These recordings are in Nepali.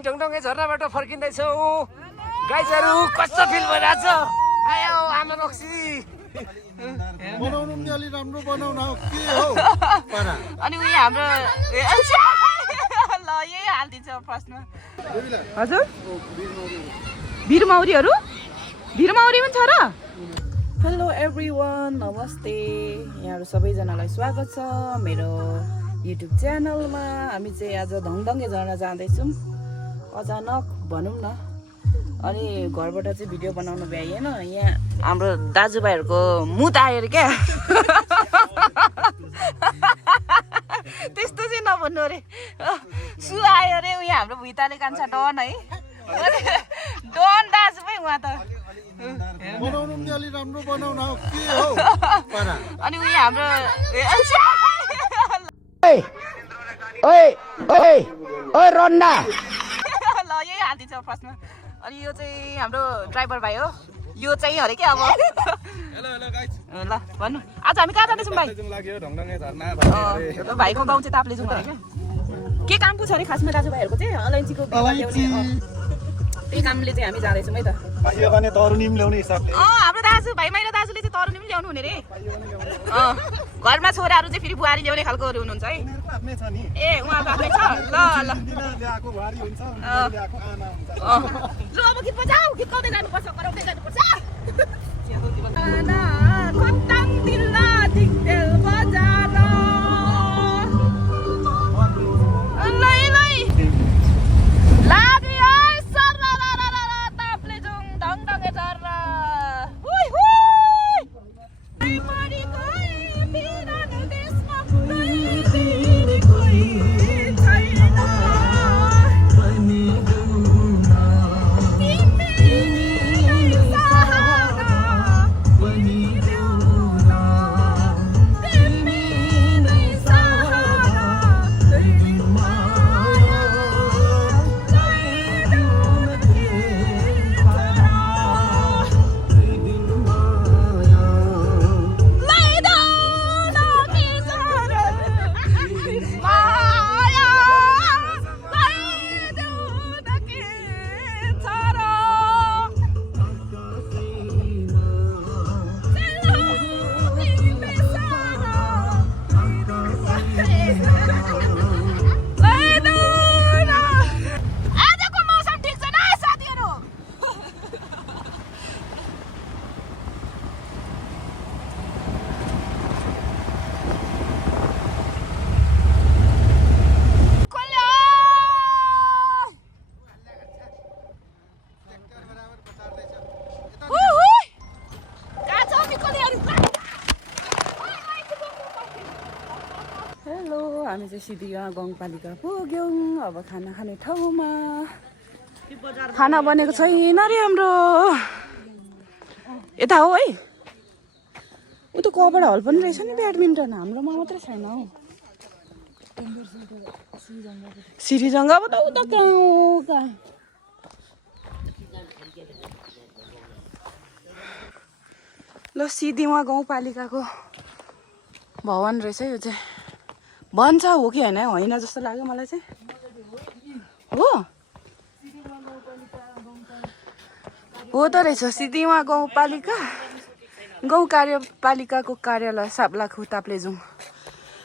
ढङढङे झरनाबाट फर्किँदैछौँ। गाइजहरू कस्तो फिल भइरहेछ? आयो आमा रक्सी बनाउनु नि अलि राम्रो बनाउन के हो अनि उयो हाम्रो ल यही हालिदिन्छ फर्स्टमा। हजुर भिरमौरीहरू भिरमौरी पनि छ र? हेलो एभ्रिवान, नमस्ते। यहाँहरू सबैजनालाई स्वागत छ मेरो युट्युब च्यानलमा। हामी चाहिँ आज ढङढङे झर्ना जाँदैछौँ अचानक भनौँ न। अनि घरबाट चाहिँ भिडियो बनाउनु भ्याइएन, यहाँ हाम्रो दाजुभाइहरूको मुत आयो अरे क्या। त्यस्तो चाहिँ नभन्नु अरे, सु आयो अरे। उयो हाम्रो भुइँताले कान्छ डन है, डन दाजुभाइ उहाँ त। बनाउनु नि अलि राम्रो बनाउन के हो अनि उयो हाम्रो रन्ना ल यही हालिदिन्छ फर्स्टमा। अनि यो चाहिँ हाम्रो ड्राइभर भाइ हो, यो चाहिँ अरे क्या अब। ल भन्नु आज हामी कहाँ जाँदैछौँ भाइ? भाइको गाउँ चाहिँ ताप्लेजुङ अरे क्या। के काम पो छ अरे खासमा दाजुभाइहरूको चाहिँ? अलैँचीको त्यही कामले चाहिँ हामी जाँदैछौँ है त। हाम्रो दाजु भाइ माइला दाजुले चाहिँ तरुनी पनि ल्याउनु हुने रे। घरमा छोराहरू चाहिँ फेरि बुहारी ल्याउने खालकोहरू हुनुहुन्छ है। ए उहाँको आफ्नै छ। ल ल ल अब गीत बजाऊ, गीत गाउँदै जानुपर्छ, कराउँदै जानुपर्छ। हामी चाहिँ सिधिया गाउँपालिका पुग्यौँ। अब खाना खाने ठाउँमा खाना बनेको छैन अरे हाम्रो। यता हो है, उ त कबाट हल पनि रहेछ नि ब्याडमिन्टन, हाम्रोमा मात्रै छैन हौ। सिरिजङ्गा पो त उता कहाँ ल सिधिमा गाउँपालिकाको भवन रहेछ यो चाहिँ। भन्छ हो कि होइन, होइन जस्तो लाग्यो मलाई चाहिँ। हो हो त रहेछ सिधिमा गाउँपालिका गाउँ कार्यपालिकाको कार्यालय साप्लाखु ताप्लेजुङ।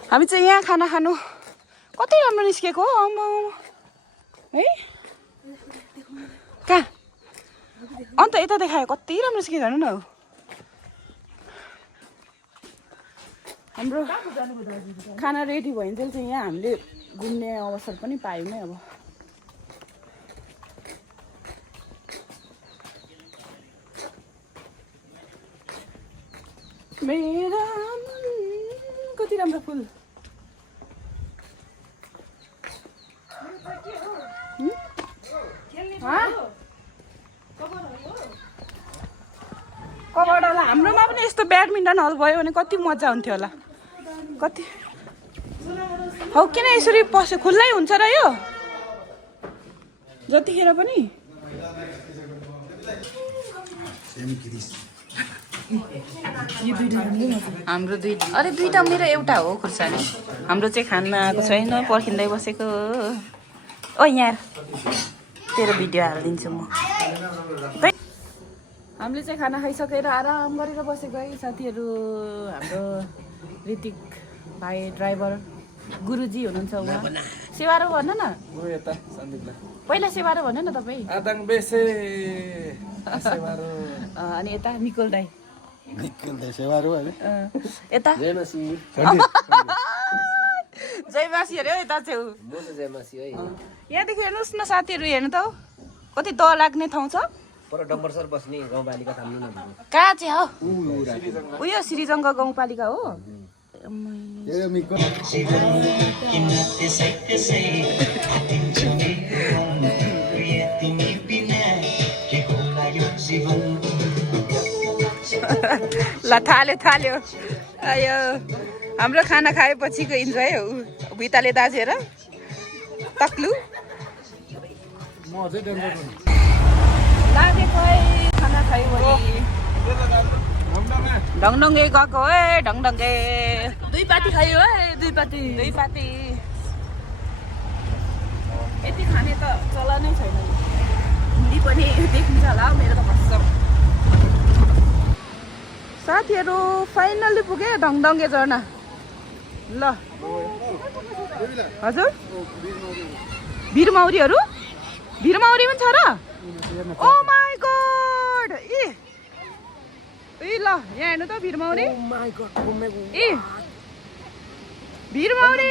हामी चाहिँ यहाँ खाना खानु कति राम्रो निस्केको हो आम्मा है। कहाँ अन्त यता देखायो कति राम्रो निस्केको हेर्नु न। हाम्रो खाना रेडी भइन्जेल चाहिँ यहाँ हामीले घुम्ने अवसर पनि पायौँ नै। अब मेरा कति राम्रो फुल। कबाट होला हाम्रोमा पनि यस्तो ब्याडमिन्टन हल भयो भने कति मजा हुन्थ्यो होला। कति हौ किन यसरी पस्यो, खुल्लै हुन्छ र यो जतिखेर पनि। हाम्रो दुईटा मेरो एउटा हो खुर्सानी। हाम्रो चाहिँ खाना आएको छैन, पर्खिँदै बसेको। ओ यहाँ तेरो भिडियो हालिदिन्छु म। हामीले चाहिँ खाना खाइसकेर आराम गरेर बसेको है साथीहरू। हाम्रो ऋतिक भाइ ड्राइभर गुरुजी हुनुहुन्छ उहाँ। सेवारो भन न। पहिला सेवारो भन न तपाईँ। अनि यता निकोल दाई। यता जयमासी अरे यता छेउ। यहाँदेखि हेर्नुहोस् न साथीहरू, हेर्नु त कति दह लाग्ने ठाउँ छ। डम्बरसर बस्ने गाउँपालिका थाम्नु न। कहाँ चाहिँ हो? उयो श्रीजङ्ग गाउँपालिका हो। ल थाल्यो आयो हाम्रो खाना खाएपछिको इन्जोय हो। भिताले दाजेर तक्लु लागेको है खाना खायो भने। ढङढङ्गे गएको है ढङढङ्गे। 2 पाटी खायो है 2 पाटी। यति खाने त चलनै छैन। हिँडी पनि देखिन्छ होला मेरो त कसम। साथीहरू फाइनल्ली पुगे ढङढङ्गे झर्ना। ल हजुर भिरमौरीहरू भिरमौरी पनि छ र? ओ माई गॉड। ल यहाँ हेर्नु त भिरमौरी। भिरमौरी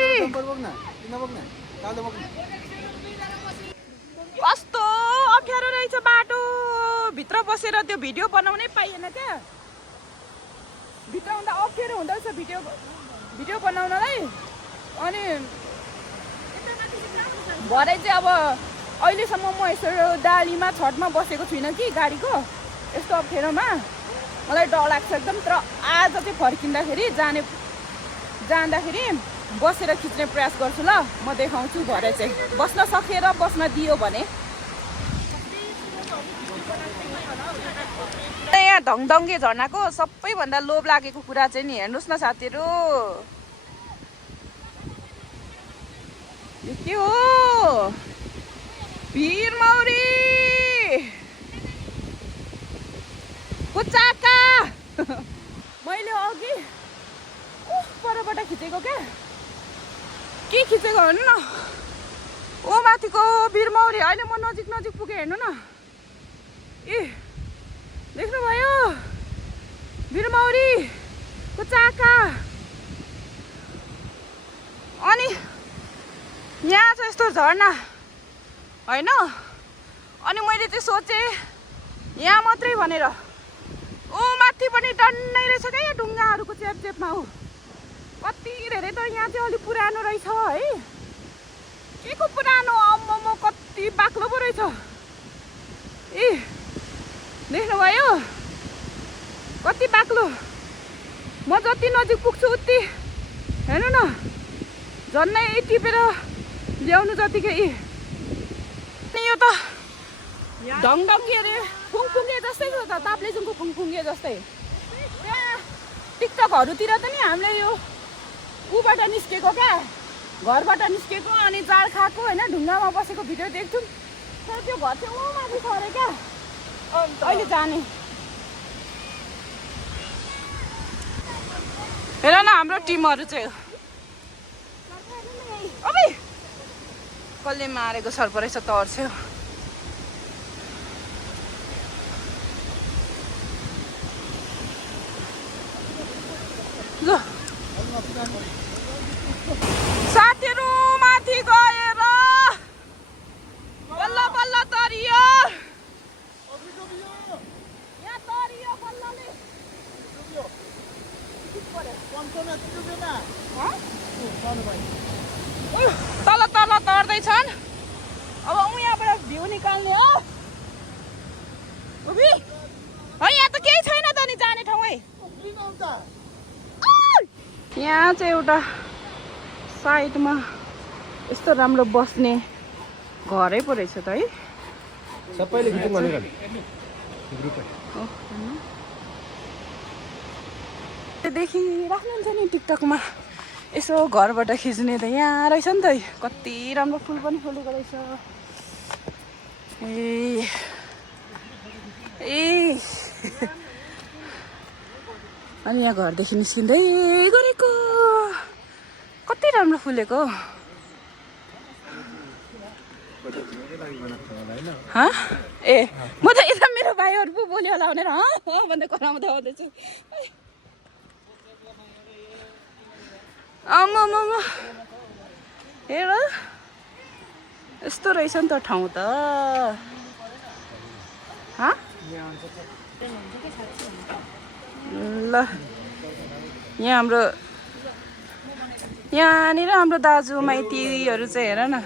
कस्तो अप्ठ्यारो रहेछ बाटो। भित्र बसेर त्यो भिडियो बनाउनै पाइएन क्या। भित्र हुँदा अप्ठ्यारो हुँदो रहेछ भिडियो बनाउनलाई। अनि भरे चाहिँ अब अहिलेसम्म म यसो डालीमा छतमा बसेको छुइनँ कि गाडीको यस्तो अप्ठ्यारोमा। मलाई डर लाग्छ एकदम। तर आज चाहिँ फर्किँदाखेरि जाँदाखेरि बसेर खिच्ने प्रयास गर्छु। ल म देखाउँछु भरे चाहिँ बस्न सकेर बस्न दियो भने। यहाँ ढङढङ्गे झर्नाको सबैभन्दा लोभ लागेको कुरा चाहिँ नि हेर्नुहोस् न साथीहरू, यो के हो? भिरमौरी कुचाका। मैले अघि परबाट खिचेको क्या। के खिचेको हेर्नु न। ओ माथिको भिरमौरी। अहिले म नजिक पुगेँ हेर्नु न। देख्नुभयो भिरमौरी कुचाका। अनि यहाँ छ यस्तो झर्ना होइन। अनि मैले चाहिँ सोचेँ यहाँ मात्रै भनेर। ओ माथि पनि डन्नै रहेछ क्या यहाँ ढुङ्गाहरूको चेपमा हो। कति धेरै त यहाँ चाहिँ अलिक पुरानो रहेछ है। के को पुरानो? अम्म कति बाक्लो पो रहेछ। देख्नुभयो कति बाक्लो। म जति नजिक पुग्छु उति हेर्नु न झन्नै टिपेर ल्याउनु जतिकै। अनि यो त ढङढङ्गे अरे फुङफुङ्गे जस्तै छ त। ताप्लेजुङको फुङफुङ्गे जस्तै। टिकटकहरूतिर त नि हामीले यो ऊबाट निस्केको क्या, घरबाट निस्केको अनि जाल खाएको होइन ढुङ्गामा बसेको भिडियो देख्छौँ। तर त्यो घर चाहिँ ऊ माथि छ अरे क्या। अहिले जाने हेर न हाम्रो टिमहरू चाहिँ। अबे कसले मारेको सर्प रहेछ तर्स्यो। ल साथीहरू माथि गएर बल्ल बल्ल तरियो। यहाँ तरियो बल्लले। तल तर्दैछन्। अब यहाँबाट भ्यू निकाल्ने हो। यहाँ त केही छैन त नि जाने ठाउँ है। यहाँ चाहिँ एउटा साइडमा यस्तो राम्रो बस्ने घरै पो रहेछ त है। सबैले खिचौँ भनेर देखिराख्नुहुन्छ नि टिकटकमा यसो घरबाट खिच्ने त यहाँ रहेछ नि त। कति राम्रो फुल पनि फुलेको रहेछ। ए अनि यहाँ घरदेखि निस्किँदै गरेको कति राम्रो फुलेको ए म त यता मेरो भाइहरू पो बोल्यो होला भनेर भन्दै कराउँदै आउँदैछु आमा हेर यस्तो रहेछ नि त ठाउँ त ल यहाँनिर हाम्रो दाजु माइतीहरू चाहिँ हेर न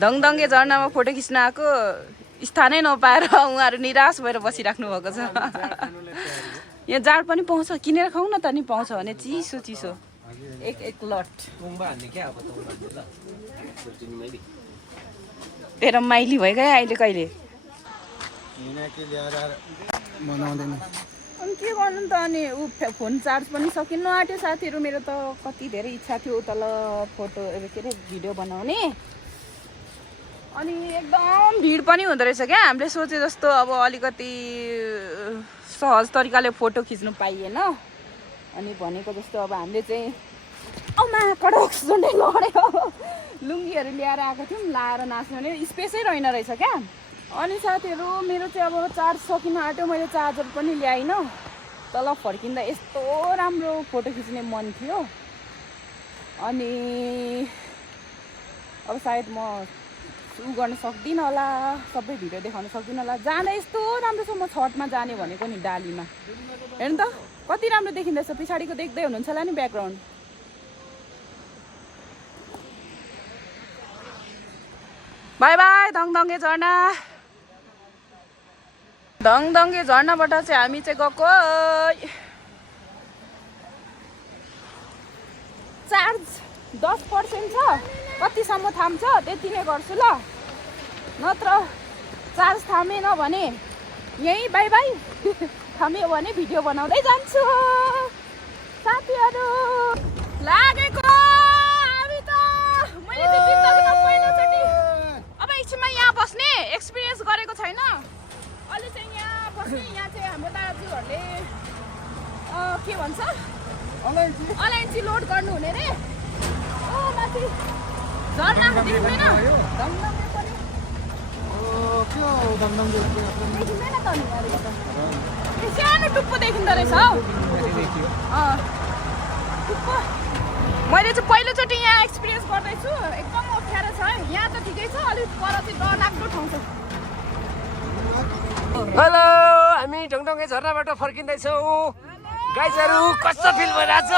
धङधङ्गे झर्नामा फोटो खिच्न आएको स्थानै नपाएर उहाँहरू निराश भएर बसिराख्नु भएको छ यहाँ जाँड पनि पाउँछ किनेर खाउँ न त नि पाउँछ भने चिसो चिसो एक लट तेरो माइली भइगयो अहिले कहिले अनि के गर्नु त अनि फोन चार्ज पनि सकिनु आँट्यो साथीहरू मेरो त कति धेरै इच्छा थियो तल फोटो के अरे भिडियो बनाउने अनि एकदम भिड पनि हुँदो रहेछ क्या हामीले सोचे जस्तो अब अलिकति सहज तरिकाले फोटो खिच्नु पाइएन अनि भनेको जस्तो अब हामीले चाहिँ कडक सुन्ने लड्यो लुङ्गीहरू ल्याएर आएको थियौँ लाएर नाच्ने भने स्पेसै रहेन रहेछ क्या अनि साथीहरू मेरो चाहिँ अब चार्ज सकिन आँट्यो मैले चार्जर पनि ल्याइनँ तल फर्किँदा यस्तो राम्रो फोटो खिच्ने मन थियो अनि अब सायद म गर्न सक्दिनँ होला सबै भिडियो देखाउन सक्दिनँ होला जाँदा यस्तो राम्रो छ म छठमा जाने भनेको नि डालीमा हेर्नु त कति राम्रो देखिँदैछ पछाडिको देख्दै हुनुहुन्छ होला नि ब्याकग्राउन्ड बाई बाई धङधङ्गे झर्ना धङधङ्गे झर्नाबाट चाहिँ हामी चाहिँ गएको चार्ज 10% छ कतिसम्म थाम्छ त्यति नै गर्छु ल नत्र चार्ज थामेन भने यही बाई बाई थाम्यो भने भिडियो बनाउँदै जान्छु साथीहरू लागेको हामी त मैले चाहिँ जिन्दगीमा पहिलोचोटि अब एकछिनमा यहाँ बस्ने एक्सपिरियन्स गरेको छैन अहिले चाहिँ यहाँ बस्ने यहाँ चाहिँ हाम्रो दाजुहरूले के भन्छ अलैँची लोड गर्नु हुने रे ओ माथि झर्ना देखिँदैन धमधमे पनि देखिँदैन त नि सानो टुप्पो देखिँदो रहेछ हौ टुप्पो मैले चाहिँ पहिलोचोटि यहाँ एक्सपिरियन्स गर्दैछु एकदम अप्ठ्यारो छ यहाँ त ठिकै छ अलिक पर चाहिँ डरलाग्दो ठाउँ छ हेलो हामी ढङढङ्गे झर्नाबाट फर्किँदैछौँ गाइजहरू कस्तो फिल भइरहेछ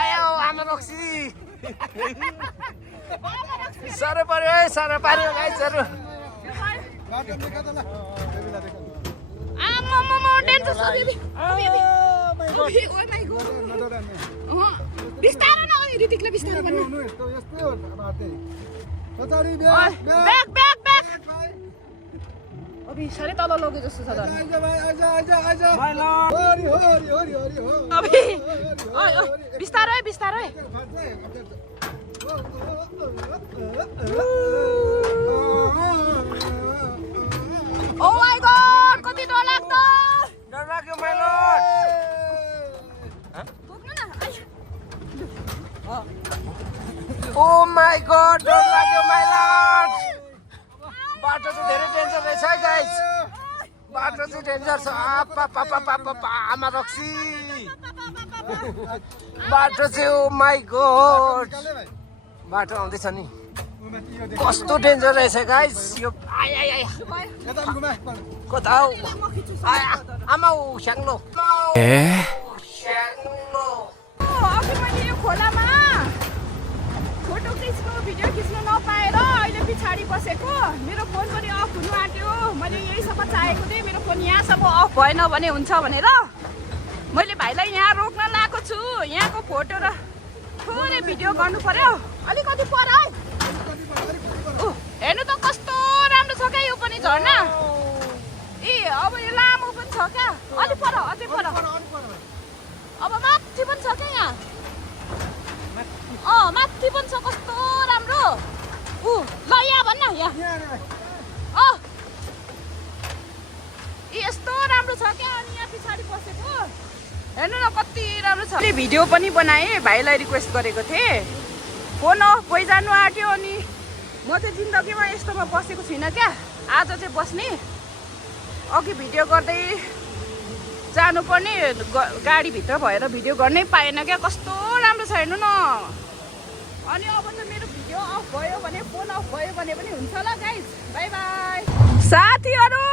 आयो आमा रक्सी साह्रो पर्यो है साह्रो पार्यो गाइजहरू बिस्तारो न ऋतिकले बिस्तारो भन्नु अबि साह्रै तल लगे जस्तो छ त बिस्तारो है बिस्तारो है ओ माई गॉड कति डर लाग्दो डर लाग्यो माइ लर्ड पुग्नु न ओ माई गॉड डर लाग्यो माइ लर्ड बाटो चाहिँ धेरै डेन्जर रहेछ है गाइज बाटो चाहिँ डेन्जर छ आमा रक्सी बाटो चाहिँ ओ माई गॉड बाटो आउँदैछ नि कस्तो डेन्जर रहेछ गाइज यो कता हौ आमा स्याङ्लो अघि मैले यो खोलामा फोटो खिच्नु भिडियो खिच्नु नपाएर अहिले पछाडि बसेको मेरो फोन पनि अफ हुनु आँट्यो मैले यहीसम्म चाहेको थिएँ मेरो फोन यहाँसम्म अफ भएन भने हुन्छ भनेर मैले भाइलाई यहाँ रोक्न लगाएको छु यहाँको फोटो र थोरै भिडियो गर्नु पर्यो अलिकति पर है हेर्नु त कस्तो राम्रो छ क्या यो पनि झर्ना ए अब यो लामो पनि छ क्या अलि पर अझै पर अब माथि पनि छ क्या यहाँ माथि पनि छ कस्तो राम्रो ल यहाँ भन्न यहाँ यस्तो राम्रो छ क्या अनि यहाँ पछाडि बसेको हेर्नु न कति राम्रो छ भिडियो पनि बनाएँ भाइलाई रिक्वेस्ट गरेको थिएँ फोन अफ भइजानु आँट्यो अनि म चाहिँ जिन्दगीमा यस्तोमा बसेको छुइनँ क्या आज चाहिँ बस्ने अघि भिडियो गर्दै जानुपर्ने गाडीभित्र भएर भिडियो गर्नै पाएन क्या कस्तो राम्रो छ हेर्नु न अनि अब त मेरो भिडियो अफ भयो भने फोन अफ भयो भने पनि हुन्छ होला गाइज बाई बाई साथीहरू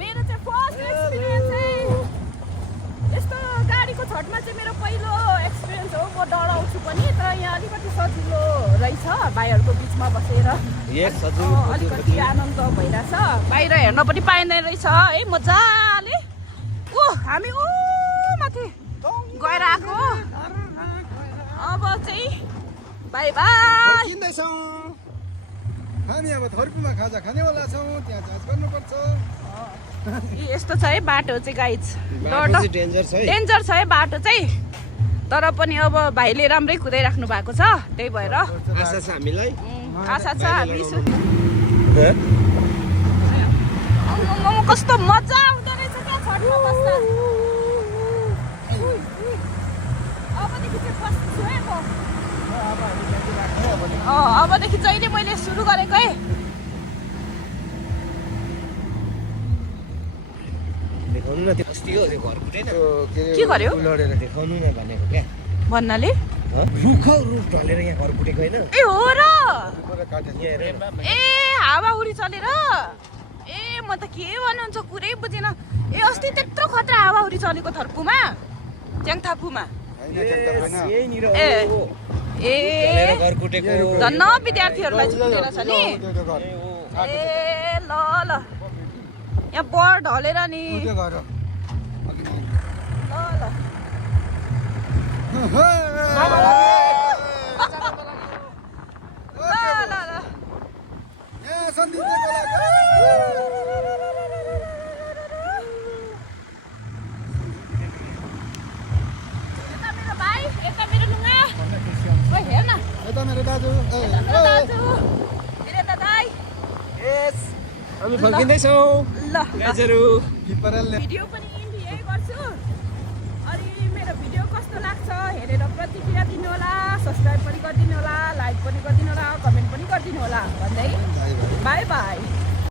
मेरो चाहिँ फर्स्ट एक्सपिरियन्स चाहिँ यस्तो गाडीको छतमा चाहिँ मेरो पहिलो एक्सपिरियन्स हो म डराउँछु पनि तर यहाँ अलिकति सजिलो रहेछ भाइहरूको बिचमा बसेर अलिकति आनन्द भइरहेछ बाहिर हेर्न पनि पाइँदैन रहेछ है मजाले हामी माथि गएर आएको अब चाहिँ बाई बाई हामी अब थर्पुमा खाजा खानेवाला छौँ त्यहाँ जाँच गर्नुपर्छ यस्तो छ है बाटो चाहिँ गाइज डेन्जर छ है बाटो चाहिँ तर पनि अब भाइले राम्रै कुदाइराख्नु भएको छ त्यही भएर आशा छ हामीलाई आशा छ हामी कस्तो मजा आउँदो रहेछ क्या छतमा बस्दा अबदेखि चाहिँ बस्छु है म अबदेखि जहिले मैले सुरु गरेको है देखाउनु न त्यो अस्ति हो त्यो घर कुटै न के गर्यो लडेर देखाउनु न भनेको क्या भन्नाले रुख ढलेर यहाँ घर कुटेको होइन ए हो र ए हावाहुरी चलेर ए म त के भन्नुहुन्छ कुरै बुझेन ए अस्ति त्यत्रो खतरा हावाहुरी चलेको थर्पुमा च्याङथापुमा ए घर कुटेको धन्न विद्यार्थीहरूलाई छुटेर छ नि ए ल ल यहाँ बर ढलेर नि ल ल ल मेरो दाजु हामी फर्किँदैछौँ ल गाइजहरु भिडियो पनि यही गर्छु अनि मेरो भिडियो कस्तो लाग्छ हेरेर प्रतिक्रिया दिनु होला सब्स्क्राइब पनि गरिदिनु होला लाइक पनि गरिदिनु होला कमेन्ट पनि गरिदिनु होला भन्दै बाई बाई